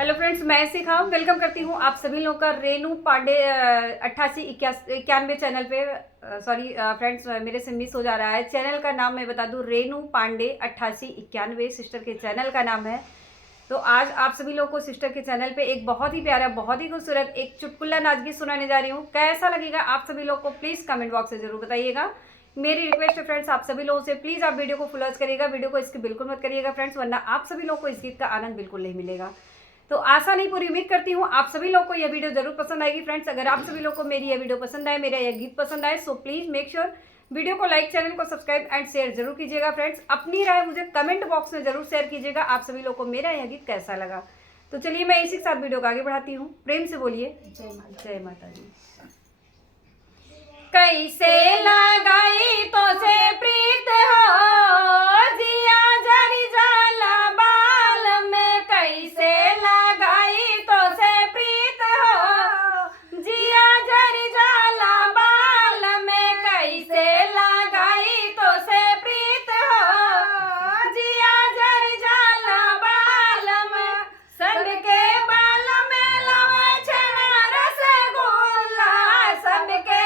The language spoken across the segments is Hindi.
हेलो फ्रेंड्स, मैं शिखा वेलकम करती हूँ आप सभी लोगों का रेनू पांडे 8891 चैनल पे। सॉरी फ्रेंड्स, मेरे से मिस हो जा रहा है। चैनल का नाम मैं बता दूँ, रेनू पांडे 8891 सिस्टर के चैनल का नाम है। तो आज आप सभी लोगों को सिस्टर के चैनल पे एक बहुत ही प्यारा, बहुत ही खूबसूरत एक चुटकुला नाचगीत सुनाने जा रही हूँ। कैसा लगेगा आप सभी लोगों को प्लीज़ कमेंट बॉक्स से जरूर बताइएगा। मेरी रिक्वेस्ट है फ्रेंड्स आप सभी लोगों से, प्लीज़ आप वीडियो को फुल वॉच करिएगा, वीडियो को स्किप बिल्कुल मत करिएगा फ्रेंड्स, वरना आप सभी लोगों को इस गीत का आनंद बिल्कुल नहीं मिलेगा। तो आशा नहीं पूरी उम्मीद करती हूँ आप सभी लोगों को यह वीडियो जरूर पसंद आएगी फ्रेंड्स। अगर आप सभी लोगों को मेरी यह वीडियो पसंद आए, मेरा यह गीत पसंद आए, so please make sure video को लाइक, चैनल को सब्सक्राइब एंड शेयर जरूर कीजिएगा फ्रेंड्स। अपनी राय मुझे कमेंट बॉक्स में जरूर शेयर कीजिएगा आप सभी लोगों को मेरा यह गीत कैसा लगा। तो चलिए मैं इसी के साथ वीडियो को आगे बढ़ाती हूँ। प्रेम से बोलिए जय माता दी। कैसे लगाई तो से प्रीत हो जिया जरी जाला बाल में, कैसे लगाई तो से प्रीत हो जिया जरी जाला बाल में, कैसे लगाई तो से प्रीत हो जिया जरी जाला बाल में, सबके बाल में लवे छेना रसगुल्ला, सबके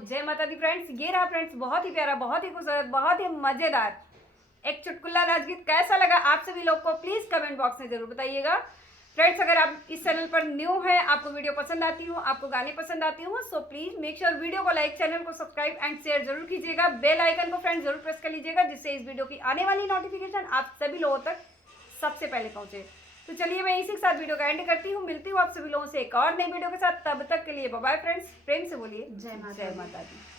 जय माता दी फ्रेंड्स। ये रहा फ्रेंड्स बहुत ही प्यारा, बहुत ही खूबसूरत, बहुत ही मजेदार एक चुटकुला नाच गीत। कैसा लगा आप सभी लोग को प्लीज कमेंट बॉक्स में जरूर बताइएगा फ्रेंड्स। अगर आप इस चैनल पर न्यू हैं, आपको वीडियो पसंद आती हूँ, आपको गाने पसंद आती हूँ, so please make sure video को लाइक, चैनल को सब्सक्राइब एंड शेयर जरूर कीजिएगा। बेल आइकन को फ्रेंड्स जरूर प्रेस कर लीजिएगा, जिससे इस वीडियो की आने वाली नोटिफिकेशन आप सभी लोगों तक सबसे पहले पहुंचे। तो चलिए मैं इसी के साथ वीडियो का एंड करती हूँ। मिलती हूँ आप सभी लोगों से एक और नई वीडियो के साथ। तब तक के लिए बाय बाय फ्रेंड्स। प्रेम से बोलिए जय माता दी।